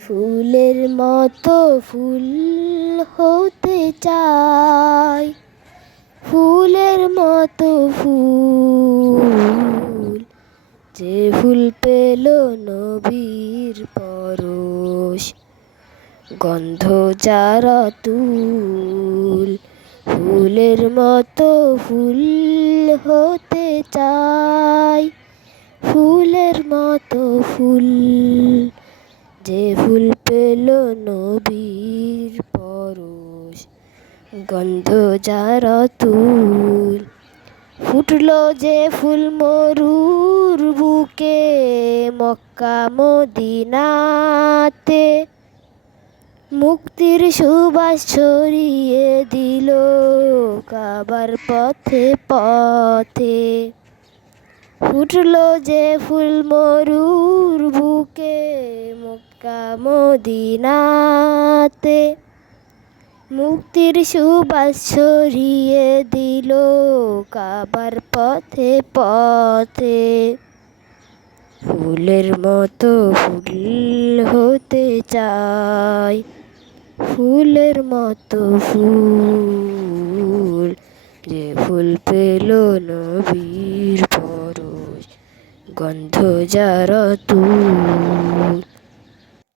ফুলের মতো ফুল হতে চাই, ফুলের মতো ফুল, যে ফুল পেল নবীর পরশ, গন্ধ যার অতুল। ফুলের মতো ফুল হতে চাই, ফুলের মতো ফুল, যে ফুল পেল নবীর পরশ, গন্ধ যার অতুল। ফুটলো যে ফুল মরুর বুকে, মক্কা মদিনাতে, মুক্তির সুবাস ছড়িয়ে দিল কাবার পথে পথে। ফুটলো যে ফুল মরুর বুকে, মক্কা মদিনাতে, মুক্তির সুবাস ছড়িয়ে দিল কাবার পথে পথে। ফুলের মতো ফুল হতে চাই, ফুলের মতো ফুল, যে ফুল পেল নবীর পরশ, গন্ধ যার অতুল।